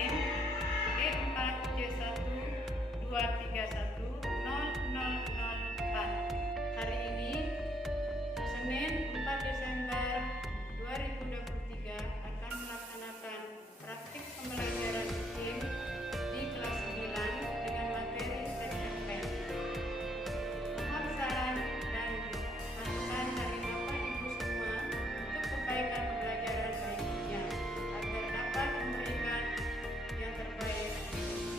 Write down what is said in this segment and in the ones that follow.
NIM E4C123100004. Hari ini, Senin 4 Desember 2023 akan melaksanakan praktik pembelajaran STEM di kelas 9 dengan materi STMP. Mohon saran dan masukan dari Bapak Ibu semua untuk kebaikan pembelajaran baiknya agar dapat memberikan yang terbaik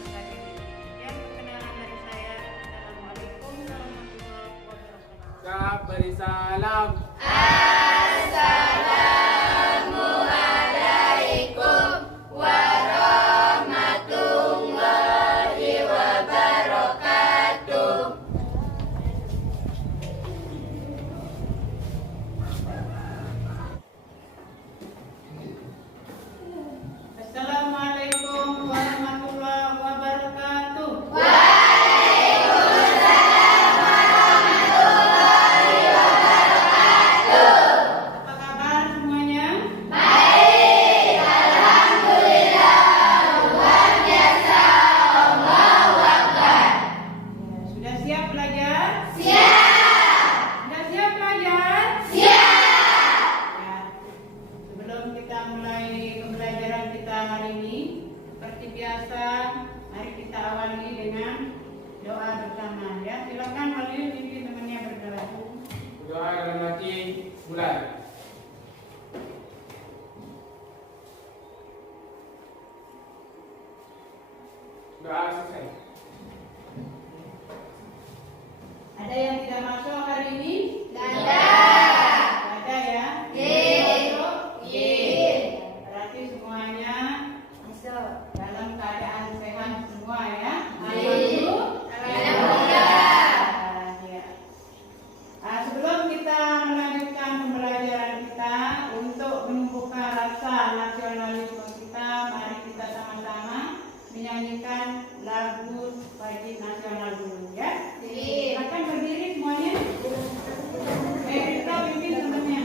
saat ini. Yang perkenalan dari saya, Assalamualaikum warahmatullahi wabarakatuh. Kak beri salam. Assalamualaikum warahmatullahi wabarakatuh. Assalamualaikum warahmatullahi wabarakatuh. Apa kabar semuanya? Baik, alhamdulillah, luar biasa, Allahu Akbar. Sudah siap belajar? Siap, Sudah siap belajar? siap. Ya. Sebelum kita mulai pembelajaran kita hari ini, seperti biasa, mari kita awali dengan doa bersama. Ya, silakan Walid pimpin temannya berdoa. Doa dalam hati mulai. Doa selesai. Ada yang tidak masuk hari ini? Ada. Ada ya? Ye. Masuk? Ye. Berarti semuanya Masuk. dalam keadaan sehat semua ya? Ye. Alhamdulillah. Ya. Sebelum kita melanjutkan pembelajaran kita untuk menumbuhkan rasa nasionalisme kita, mari kita sama-sama menyanyikan lagu wajib nasional dulu ya. Ye. Silakan berdiri semuanya. Kita pimpin temannya.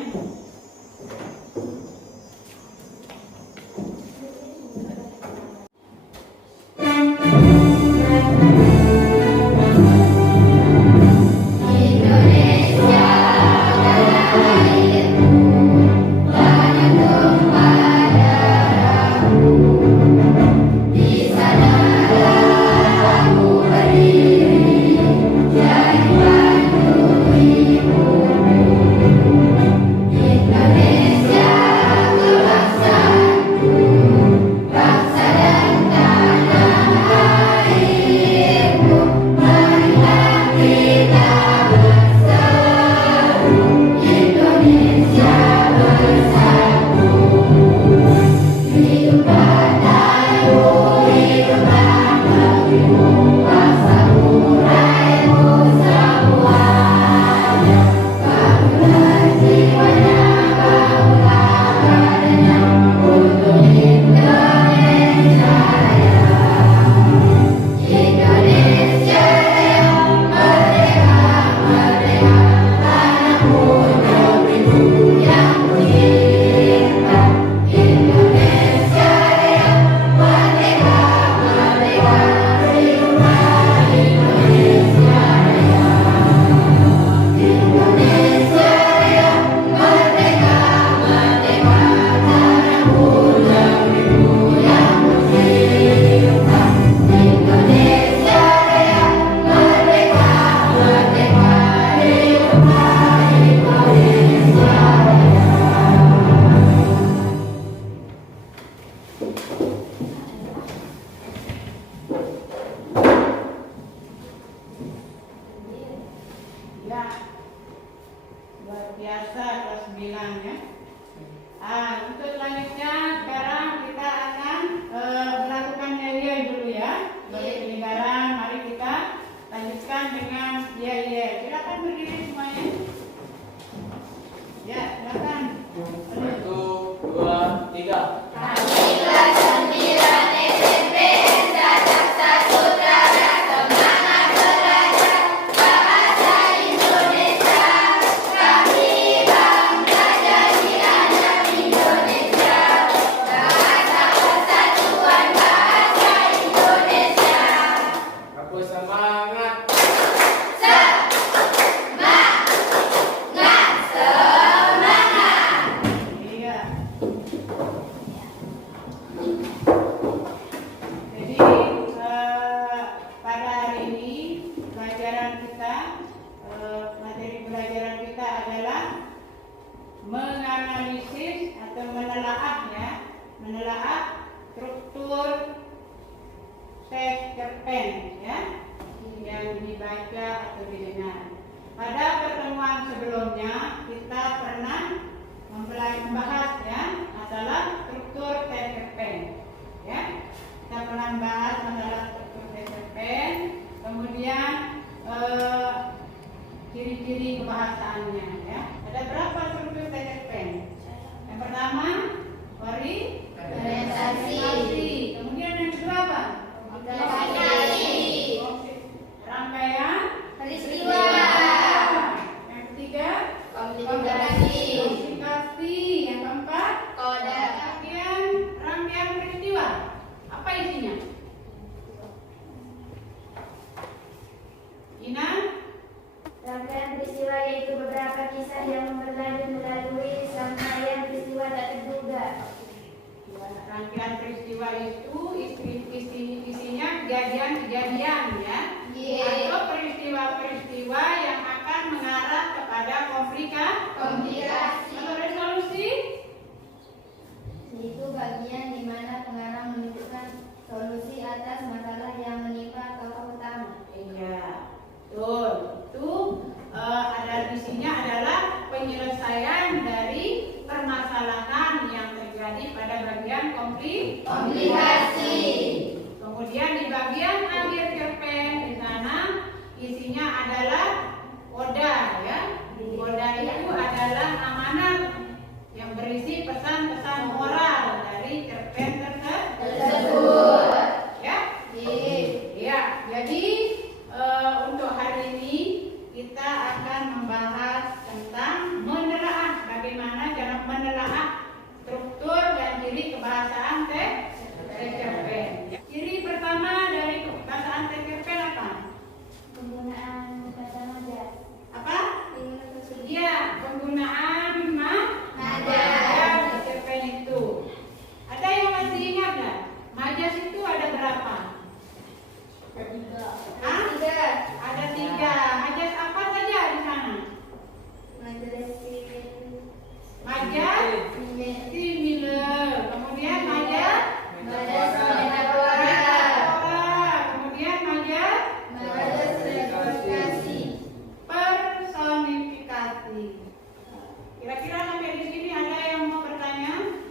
Indonesia airku, banyak tumpah darahku. Di sanalah aku berdiri, jadi bantu ibumu. Indonesia kebangsaanku, bangsa dan tanah airku. Marilah kita berseru, Indonesia bersatu. Hiduplah Taiwo, hiduplah negerimu, bangsa muraimu semuanya. Bangunlah jiwanya, bangunlah badannya untuk Indonesia Raya. Indonesia Raya, merdeka, merdeka, tanahmu negerimu yang kucinta. Indonesia Raya, merdeka, merdeka, hiduplah Indonesia Raya. Indonesia Raya, merdeka, merdeka, tanahmu negerimu yang kucinta. Indonesia Raya, merdeka, merdeka, hiduplah Indonesia Raya. Ya, luar biasa kelas 9 ya. Untuk selanjutnya sekarang kita akan melakukan nyanyian dulu ya. Sebagai penyegaran, mari kita lanjutkan dengan yel-yel. Silakan berdiri semuanya. Ya, silakan. 1, 2, 3. Kami kelas 9 SMP Dasar Saputra, semangat belajar bahasa Indonesia. Kami bangga jadi anak Indonesia. Bahasa persatuan, bahasa teks cerpen ya, yang dibaca atau didengar. Pada pertemuan sebelumnya kita pernah membahas ya masalah struktur teks cerpen ya. Kita pernah membahas masalah struktur teks cerpen, kemudian ciri-ciri kebahasaannya ya. Ada berapa struktur teks cerpen? Yang pertama Orientasi. Kemudian yang kedua apa? Komunikasi. Rangkaian Peristiwa. Yang ketiga Komunikasi. komunikasi. Yang keempat Kode. rangkaian peristiwa. Apa isinya? Ina? Rangkaian peristiwa yaitu beberapa kisah yang berlanjut melalui rangkaian peristiwa tak terduga. Rangkaian peristiwa itu isinya kejadian-kejadian ya, atau peristiwa-peristiwa yang akan mengarah kepada Komunikasi. Kalau resolusi Itu bagian di mana pengarang menunjukkan solusi atas masalah yang menimpa tokoh utama. iya, betul. Itu ada isinya adalah penyelesaian dari permasalahan yang terjadi pada bagian Komunikasi. Kemudian di bagian akhir cerpen di sana isinya adalah koda ya. Koda itu adalah amanat yang berisi pesan-pesan moral dari cerpen Tersebut. ya. Ya, jadi untuk hari ini kita akan membahas tentang menelaah, bagaimana cara menelaah struktur dan ciri kebahasaan teks cerpen. Ciri pertama dari kebahasaan teks cerpen apa? Penggunaan kata majas. Apa? Iya, penggunaan Majas. di cerpen itu. Ada yang masih ingat nggak? Majas itu ada berapa? Hah? Ada 3. Majas apa saja di sana? Majas similar. Kemudian majas metafora. Kemudian majas personifikasi. Kira-kira sampai di sini ada yang mau bertanya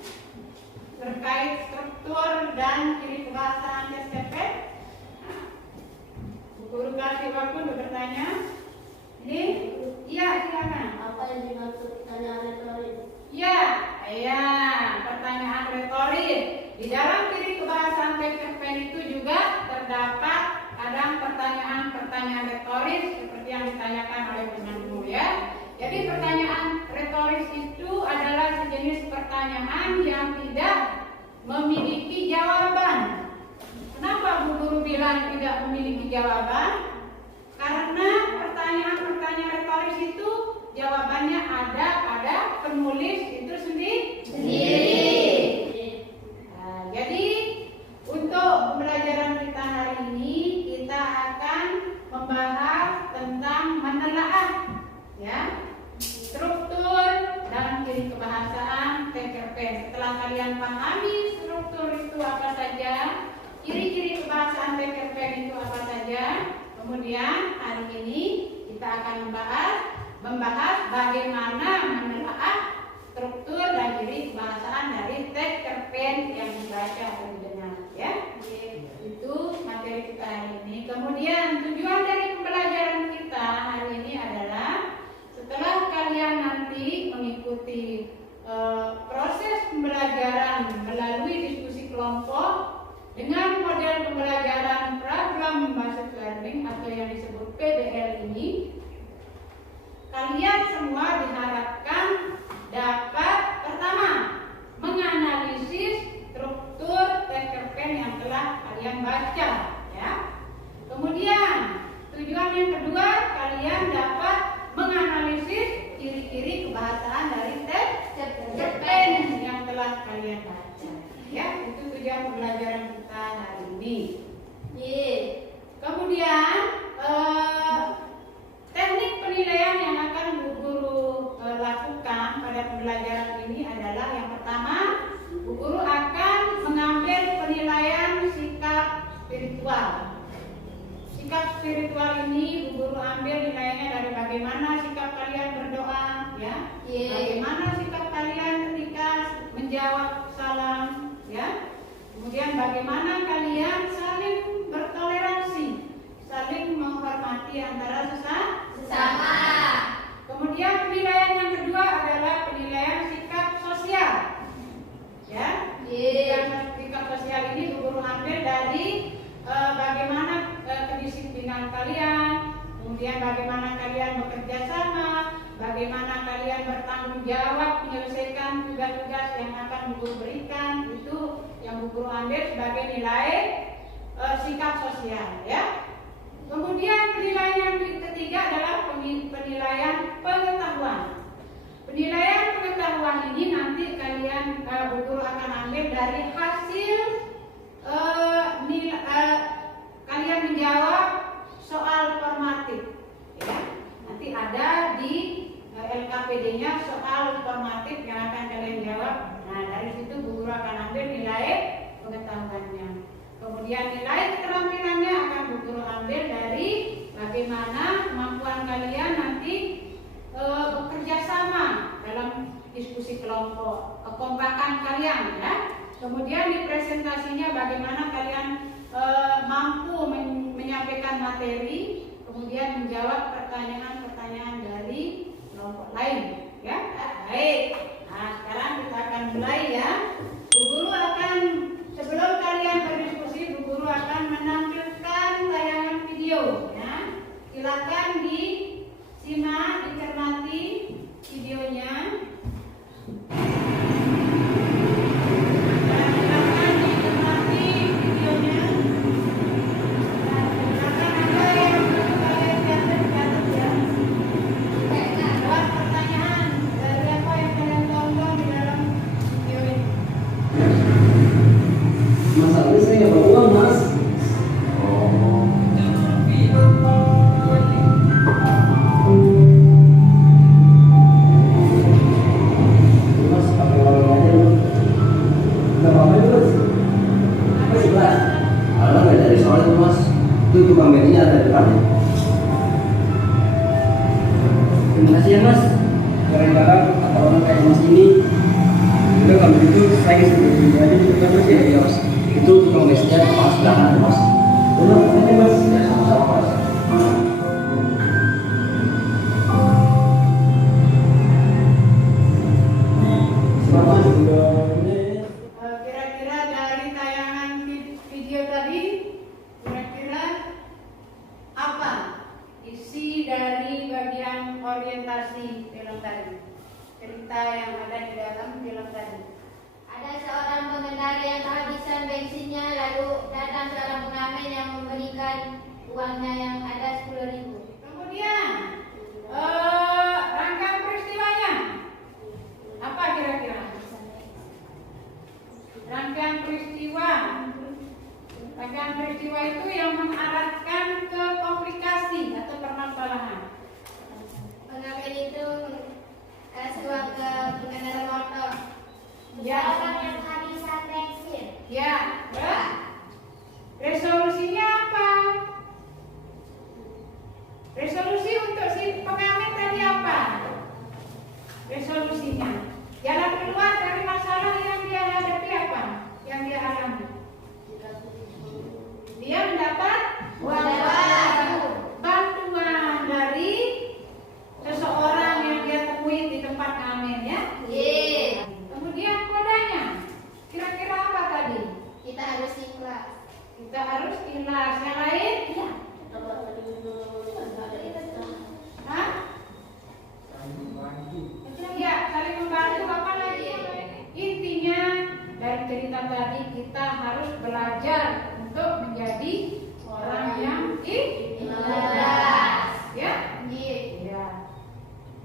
terkait struktur dan ciri kebahasaan teks cerpen? Bu Guru kasih waktu untuk bertanya. Ini? Iya, silakan. Apa yang dimaksud pertanyaan retoris? Ya, pertanyaan retoris. Di dalam ciri kebahasaan teks cerpen itu juga terdapat kadang pertanyaan-pertanyaan retoris seperti yang ditanyakan oleh penyanyi ya. Jadi pertanyaan retoris itu adalah sejenis pertanyaan yang tidak memiliki jawaban. Kenapa Bu Guru bilang tidak memiliki jawaban? Karena pertanyaan-pertanyaan retoris itu jawabannya ada pada penulis itu sendiri. Nah, jadi untuk pembelajaran kita hari ini kita akan membahas tentang menelaah ya struktur dan ciri kebahasaan teks cerpen. Setelah kalian pahami struktur itu apa saja, ciri-ciri kebahasaan teks cerpen itu apa saja, kemudian hari ini kita akan membahas bagaimana menelaah struktur dan ciri kebahasaan dari teks cerpen yang dibaca atau didengar ya. Itu materi kita hari ini. Kemudian tujuan dari pembelajaran kita hari ini adalah setelah kalian nanti mengikuti proses pembelajaran melalui diskusi kelompok dengan model pembelajaran problem based learning atau yang disebut PBL ini, kalian semua diharapkan dapat pertama menganalisis struktur teks cerpen yang telah kalian baca ya. Kemudian tujuan yang kedua, kalian dapat menganalisis ciri-ciri kebahasaan dari teks cerpen yang telah kalian baca ya. Itu tujuan pembelajaran kita hari ini. Kemudian teknik penilaian yang akan Bu Guru lakukan pada pembelajaran ini adalah yang pertama, Bu Guru akan mengambil penilaian sikap spiritual. ambil nilainya dari bagaimana sikap kalian berdoa, ya. Bagaimana sikap kalian ketika menjawab salam, ya. Kemudian bagaimana kalian saling bertoleransi, saling menghormati antara sesama. Kemudian penilaian yang kedua adalah penilaian sikap sosial, ya. Sikap sosial ini guru ambil dari bagaimana kedisiplinan kalian, kemudian bagaimana kalian bekerja sama, bagaimana kalian bertanggung jawab menyelesaikan tugas-tugas yang akan guru berikan. Itu yang guru ambil sebagai nilai sikap sosial, ya. Kemudian penilaian yang ketiga adalah penilaian pengetahuan. Penilaian pengetahuan ini nanti kalian guru akan ambil dari hasil kalian menjawab soal formatif, ya. Nanti ada di LKPD-nya soal formatif yang akan kalian jawab. Nah, dari situ guru akan ambil nilai pengetahuannya. Kemudian nilai keterampilannya akan guru ambil dari bagaimana kemampuan kalian nanti bekerja sama dalam diskusi kelompok, kekompakan kalian, ya. Kemudian di presentasinya bagaimana kalian mampu menyampaikan materi, kemudian menjawab pertanyaan-pertanyaan dari kelompok lain, ya. Baik. Nah, sekarang kita akan mulai, ya. Bu Guru akan, sebelum kalian berdiskusi, Bu Guru akan menampilkan tayangan video, ya. Silakan disimak, dicermati videonya. Masalahnya saya nggak bawa uang, Mas. Mas, pakai uang aja lu. Nggak apa-apa itu, Mas. Apa sih, Mas? Alah, nggak dari soal itu, Mas. Itu tukang bensinnya ada di depannya. Terima kasih ya, Mas. Kadang-kadang apa orang kayak Mas ini. Udah kalau gitu saya sendiri aja di depan Mas ya, Mas. Itu tukang bensinnya di depan sebelah kanan, Mas. Terima kasih, Mas. Ya, sama-sama, Mas. Selamat Kira-kira dari tayangan video tadi, kira-kira apa isi dari bagian orientasi film tadi? Cerita yang ada di dalam film tadi. Ada seorang pengendara yang kehabisan bensinnya, lalu datang seorang pengamen yang memberikan uangnya yang ada 10.000. Kemudian rangkaian peristiwanya apa kira-kira? Rangkaian peristiwa itu yang mengarahkan ke komplikasi atau permasalahan. Pengamen itu kasih uang ke pengendara motor. Ya. Seorang yang kehabisan bensin. Ya, resolusinya apa? Resolusi untuk si pengamen tadi apa? Resolusinya jalan keluar dari masalah yang dia hadapi apa? Yang dia alami. Dia mendapat bantuan dari seseorang yang dia temui di tempat ngamen, ya. Kemudian kodanya kira-kira apa tadi? Kita harus ikhlas. Kita harus ikhlas. Yang lain? Hah? Ya, saling membantu. Apa lagi? Intinya dari cerita tadi kita harus belajar untuk menjadi orang yang ikhlas. Ya? Ya.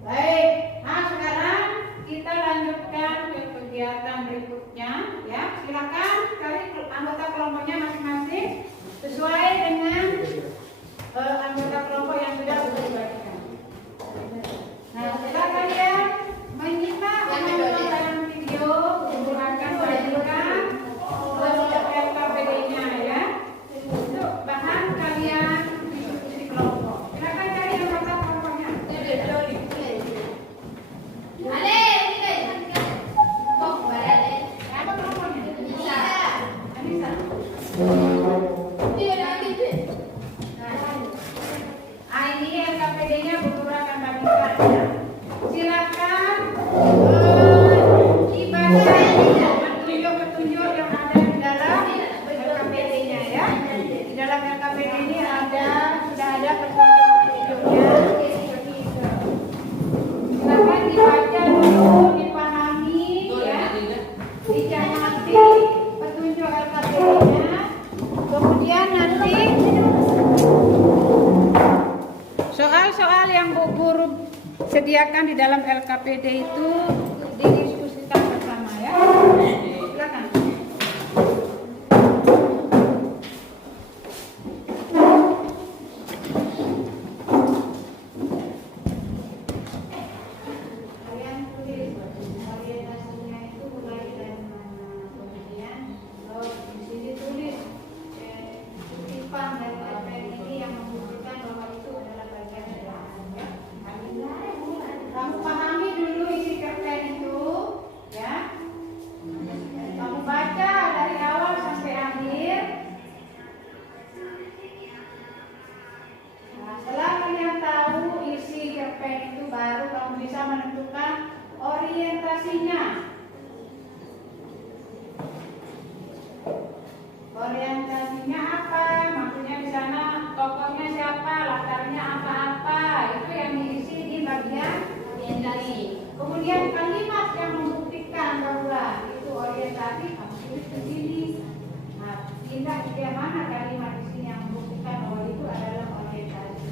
Baik. Nah, sekarang kita lanjutkan ke kegiatan berikutnya, ya. Silakan kalian anggota kelompoknya masing-masing sesuai dengan anggota kelompok yang sudah dibagikan. Nah, silakan ya menyimak tayangan video, menggunakan bagikan LKPD-nya, ya, untuk bahan kalian diskusi kelompok. Silakan cari yang Ini LKPD-nya Bu Guru akan bagikan ya. Silakan dibaca petunjuk-petunjuk yang ada di dalam LKPD-nya ya. Di dalam LKPD ini sudah ada petunjuk-petunjuknya. Silakan dibaca dulu, dipahami ya, dicermati petunjuk LKPD-nya. Kemudian nanti soal-soal yang Bu Guru sediakan di dalam LKPD itu didiskusikan bersama ya. Silakan. Kalian tulis orientasinya itu mulai dari mana, kemudian di sini tulis kutipan dari LKPD ini yang membuktikan bahwa itu adalah bagian dari ya. Kamu pahami dulu isi cerpen itu ya. Kamu baca dari awal sampai akhir. Nah, setelah kalian tahu isi cerpen itu, baru kamu bisa menentukan orientasinya. Orientasinya apa? Maksudnya di sana tokohnya siapa, latarnya apa-apa, itu yang diisi di bagian orientasi. Kemudian kalimat yang membuktikan bahwa itu orientasi, kamu tulis di sini. Nah, tindak di mana kalimat di sini yang membuktikan bahwa itu adalah orientasi.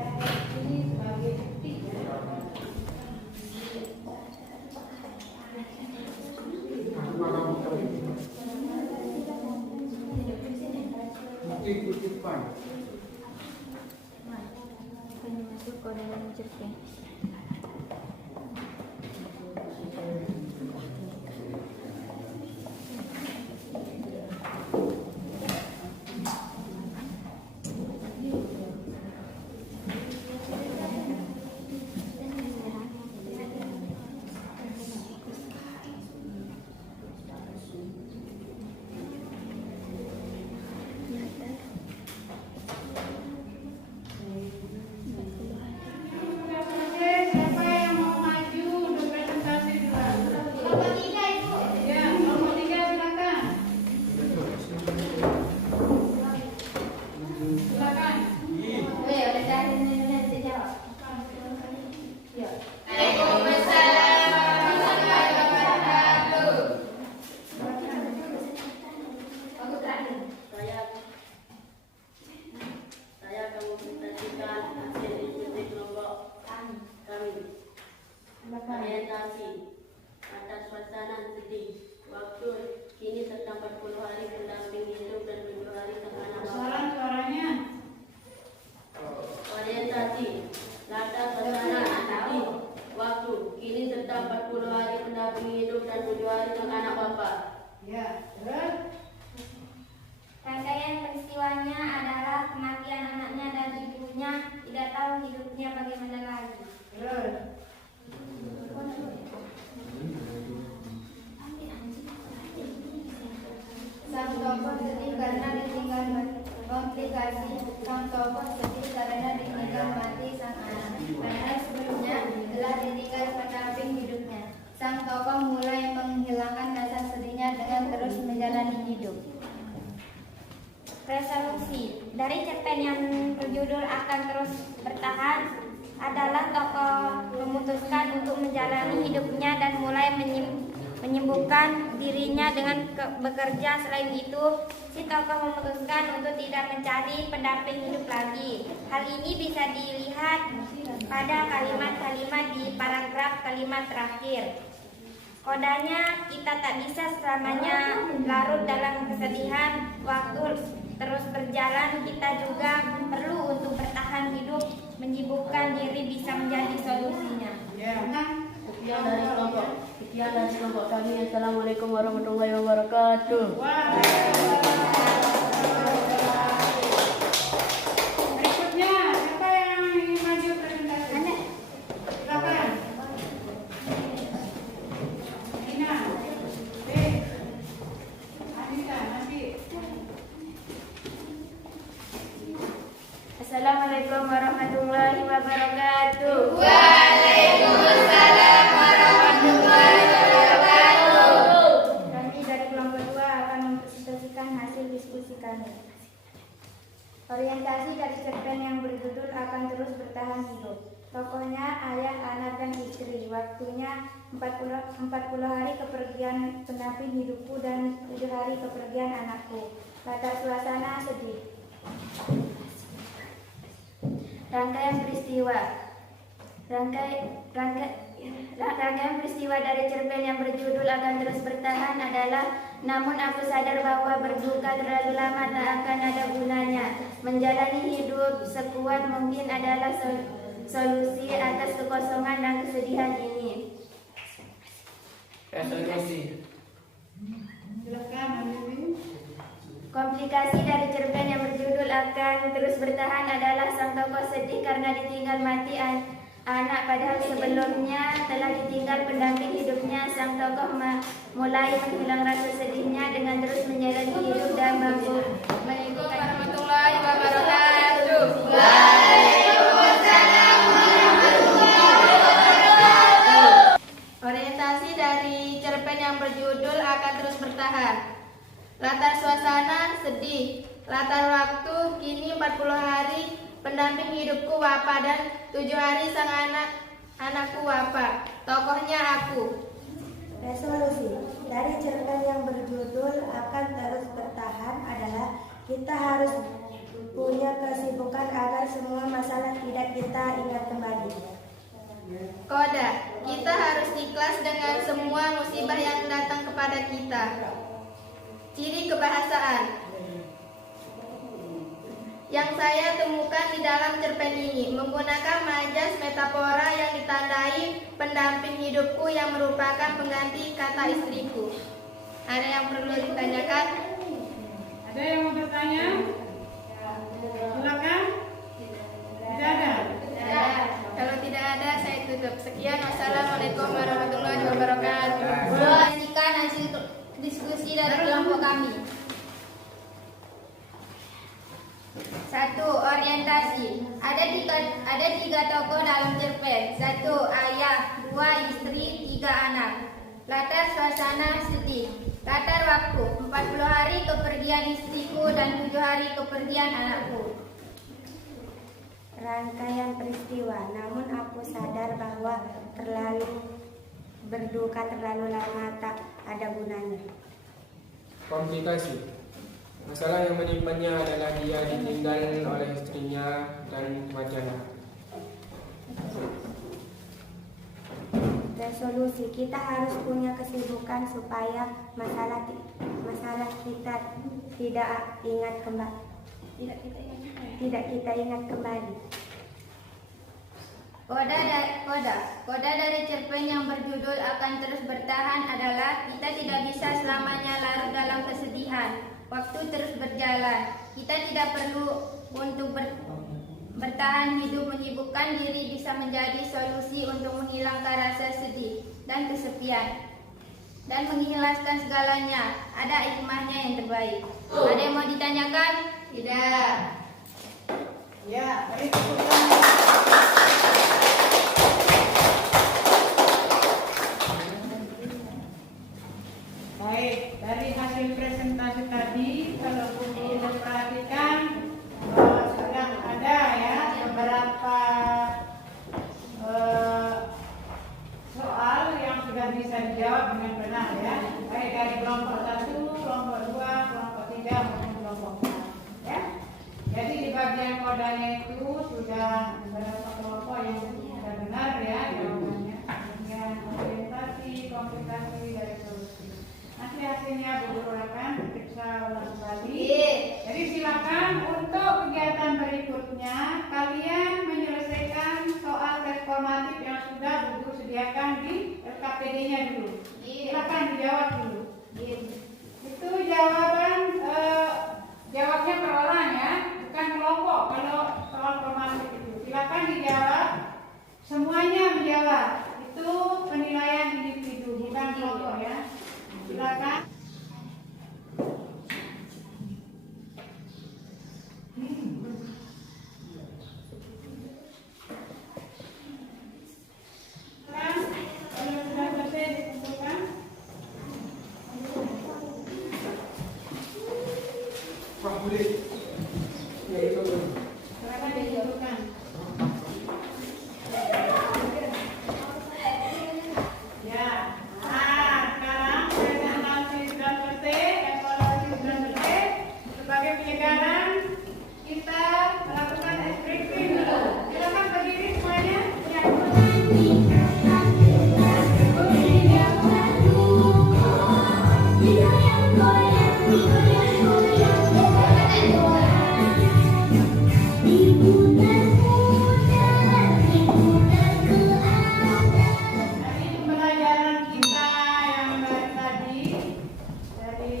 Dan di sini sebagai bukti ya. Kutipan. Masuk ke dalam cerpen. Siapa yang mau maju untuk presentasi dulu? Nomor 3 Ibu. Ya, nomor 3 silakan. Silakan. Saya akan mempresentasikan hasil diskusi kelompok kami. Orientasi atas suasana sedih. Waktu kini serta 40 hari pendamping hidup dan 7 hari tekanan waktu. Suaranya. Orientasi latar suasana sedih. Waktu kini serta 40 hari pendamping hidup dan 7 hari tekanan bapak. Ya, terus. Rangkaian peristiwanya adalah kematian anaknya dan ibunya, tidak tahu hidupnya bagaimana lagi. Terus. Sang tokoh sedih karena ditinggal komplikasi. Sang tokoh sedih karena ditinggal mati sang anak. Padahal sebelumnya telah ditinggal pendamping hidupnya. Sang tokoh mulai menghilangkan rasa sedihnya dengan terus menjalani hidup. Resolusi dari cerpen yang berjudul Akan Terus Bertahan adalah tokoh memutuskan untuk menjalani hidupnya dan mulai menyembuhkan dirinya dengan bekerja. Selain itu, si tokoh memutuskan untuk tidak mencari pendamping hidup lagi. Hal ini bisa dilihat pada kalimat-kalimat di paragraf kalimat terakhir. Kodanya, kita tak bisa selamanya larut dalam kesedihan. Waktu terus berjalan, kita juga perlu untuk bertahan hidup. Menyibukkan diri bisa menjadi solusinya. Ya. Sekian dari kelompok kami. Assalamualaikum warahmatullahi wabarakatuh. Berikutnya, siapa yang ingin maju presentasi? Silakan. Ina, Anita, nanti. Assalamualaikum warahmatullahi wabarakatuh. Waalaikumsalam warahmatullahi wabarakatuh. Kami dari kelompok 2 akan mempresentasikan hasil diskusi kami. Orientasi dari cerpen yang berjudul Akan Terus Bertahan Hidup. Tokohnya ayah, anak, dan istri. Waktunya 40 hari kepergian pendamping hidupku dan 7 hari kepergian anakku. Latar suasana sedih. Rangkaian peristiwa. Rangkaian peristiwa dari cerpen yang berjudul Akan Terus Bertahan adalah, namun aku sadar bahwa berduka terlalu lama tak akan ada gunanya. Menjalani hidup sekuat mungkin adalah solusi atas kekosongan dan kesedihan ini. Evaluasi. Silakan, Amin. Komplikasi dari cerpen yang berjudul Akan Terus Bertahan adalah sang tokoh sedih karena ditinggal mati anak, padahal sebelumnya telah ditinggal pendamping hidupnya. Sang tokoh mulai menghilang rasa sedihnya dengan terus menjalani hidup dan mampu mengikuti Warahmatullahi wabarakatuh. Orientasi dari cerpen yang berjudul Akan Terus Bertahan. Latar suasana sedih. Latar waktu kini 40 hari pendamping hidupku wafat dan 7 hari sang anakku wafat. Tokohnya aku. Resolusi dari cerpen yang berjudul Akan Terus Bertahan adalah, kita harus punya kesibukan agar semua masalah tidak kita ingat kembali. Koda, kita harus ikhlas dengan semua musibah yang datang kepada kita. Ciri kebahasaan yang saya temukan di dalam cerpen ini menggunakan majas metafora yang ditandai pendamping hidupku yang merupakan pengganti kata istriku. Ada yang perlu ditanyakan? Ada yang mau bertanya? Silakan. Tidak ada. Kalau tidak ada, saya tutup. Sekian. Wassalamualaikum warahmatullahi wabarakatuh. Lanjutkan hasil diskusi dari kelompok kami. 1. Orientasi. Ada tiga tokoh dalam cerpen. 1. Ayah, 2. Istri, 3. Anak. Latar suasana sedih. Latar waktu 40 hari kepergian istriku dan 7 hari kepergian anakku. Rangkaian peristiwa. Namun aku sadar bahwa berduka terlalu lama tak ada gunanya. Komplikasi. Masalah yang menimpanya adalah dia ditinggal oleh istrinya dan wajahnya. Resolusi, kita harus punya kesibukan supaya masalah kita tidak kita ingat kembali. Koda dari cerpen yang berjudul Akan Terus Bertahan adalah, kita tidak bisa selamanya larut dalam kesedihan. Waktu terus berjalan. Kita tidak perlu untuk bertahan hidup. Menyibukkan diri bisa menjadi solusi untuk menghilangkan rasa sedih dan kesepian dan mengikhlaskan segalanya. Ada hikmahnya yang terbaik. Ada yang mau ditanyakan? Tidak. Ya, mari kita. Baik, dari hasil presentasi tadi, kalau kita perhatikan sedang ada ya beberapa soal yang sudah bisa dijawab dengan benar ya, baik dari kelompok 1, kelompok 2, kelompok 3 maupun kelompok 4 ya. Jadi di bagian kodanya itu sudah beberapa kelompok yang sudah benar ya jawabannya. Kemudian orientasi, komplikasi dari solusi. Nanti hasilnya Bu Guru akan periksa ulang kembali. Jadi silakan untuk kegiatan berikutnya kalian menyelesaikan soal tes formatif yang sudah Bu Guru sediakan di LKPD-nya dulu. Silakan dijawab dulu. Itu jawabnya per orang ya, bukan kelompok. Kalau soal formatif itu silakan dijawab. Semuanya menjawab. Itu penilaian individu, bukan kelompok ya. Silakan. Silakan ditunjukkan. Ya. Nah, sekarang presentasi sudah selesai, evaluasi sudah selesai. Sebagai penyegaran, kita melakukan ice breaking dulu. Silakan berdiri semuanya. Ya. Dari pembelajaran kita yang dari tadi, dari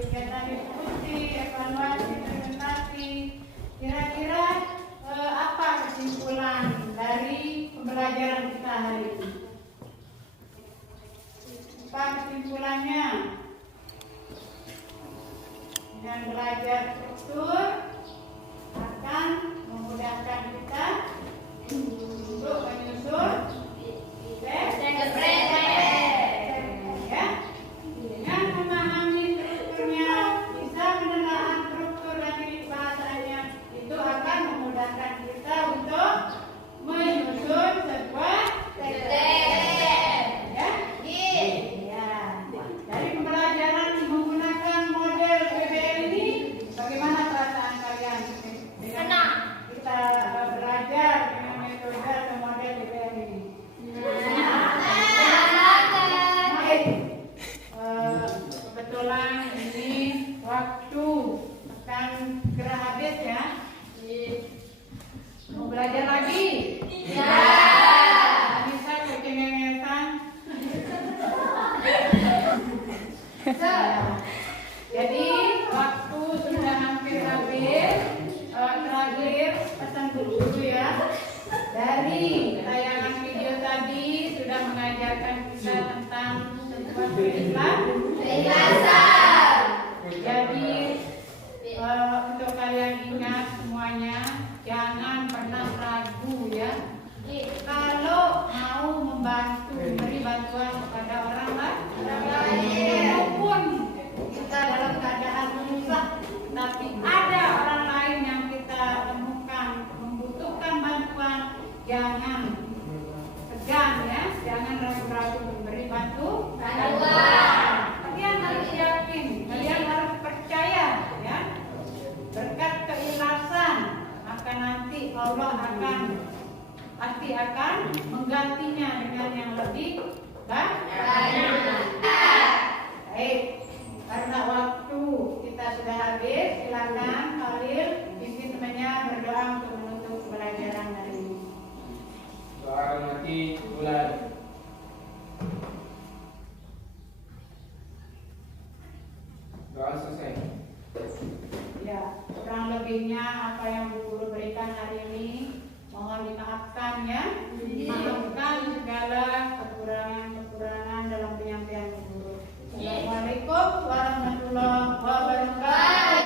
kegiatan diskusi, evaluasi, presentasi, kira-kira apa kesimpulan dari pembelajaran kita hari ini? Apa kesimpulannya? Dengan belajar struktur akan memudahkan kita untuk menyusun ya. Dengan memahami strukturnya, bisa menelaah struktur dan jenis bahasanya, itu akan memudahkan kita untuk menyusun sebuah ya. Ya. Dari pembelajaran menggunakan model PBL ini, bagaimana perasaan kalian? Dengan kita belajar dengan metode atau model PBL ini. Baik. Kebetulan ini waktu akan segera habis ya. Mau belajar lagi? Ya. Bisa kecengengesan. Jadi waktu sudah hampir habis. Terakhir pesan guru ya. Dari tayangan video tadi sudah mengajarkan kita tentang sebuah Islam. Jadi untuk kalian ingat semuanya, jangan pernah ragu ya. Kalau mau membantu, memberi bantuan kepada orang lain, walaupun kita dalam keadaan susah, tapi ada orang lain yang kita temukan membutuhkan bantuan, jangan segan ya, jangan ragu-ragu memberi bantuan. Kalian harus yakin, kalian harus percaya ya. Berkat keikhlasan, maka nanti Allah pasti akan menggantinya dengan yang lebih banyak. Baik, karena waktu kita sudah habis, silakan Khalil pimpin temannya berdoa untuk menutup pembelajaran hari ini. Doa mati bulan.